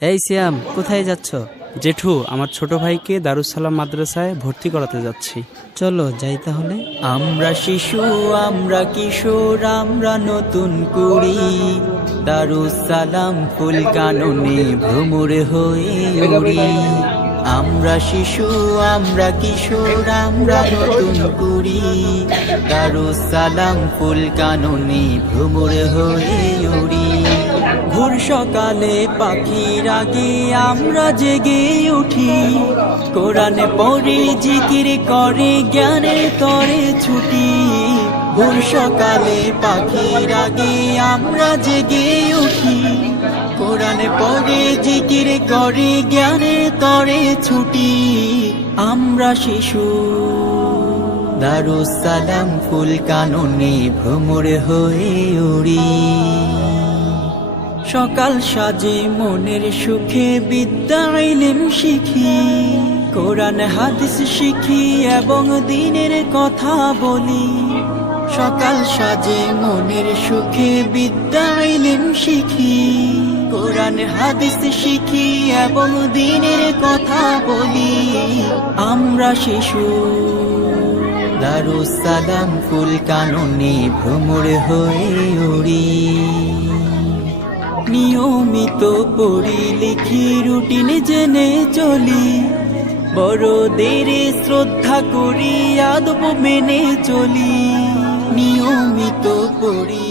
এই সিয়াম, কোথায় যাচ্ছ? জেঠু, আমার ছোট ভাইকে দারুস সালাম মাদ্রাসায় ভর্তি করাতে যাচ্ছি। চলো যাই তাহলে। আমরা শিশু, আমরা কিশোর, আমরা নতুন কুড়ি, দারুস সালাম ফুল কাননে ভ্রমর হয়ে উড়ি। আমরা শিশু, আমরা কিশোর, আমরা নতুন কুড়ি, দারুস সালাম ফুল কাননে ভ্রমর হয়ে উড়ি। ভোর সকালে পাখির আগে আমরা জেগে উঠি, কোরআনে পড়ে জিকির করে জ্ঞানের তরে ছুটি। ভোর সকালে পাখির আগে আমরা জেগে উঠি, কোরআনে পড়ে জিকির করে জ্ঞানের তরে ছুটি। আমরা শিশু, দারুস সালাম ফুল কাননে ভ্রমর হয়ে উড়ি। সকাল সাজে মনের সুখে বিদ্যা ইলম শিখি, কোরআন হাদিস শিখি এবং দ্বীনের কথা বলি। সকাল সাজে মনের সুখে বিদ্যা ইলম শিখি, কোরআন হাদিস শিখি এবং দ্বীনের কথা বলি। আমরা শিশু, দারুস সালাম ফুল কাননে ভ্রমর হয়ে উড়ি। নিয়মিত পড়ি লিখি রুটিন জেনে চলি, বড়দের শ্রদ্ধা করি আদব মেনে চলি। নিয়মিত পড়ি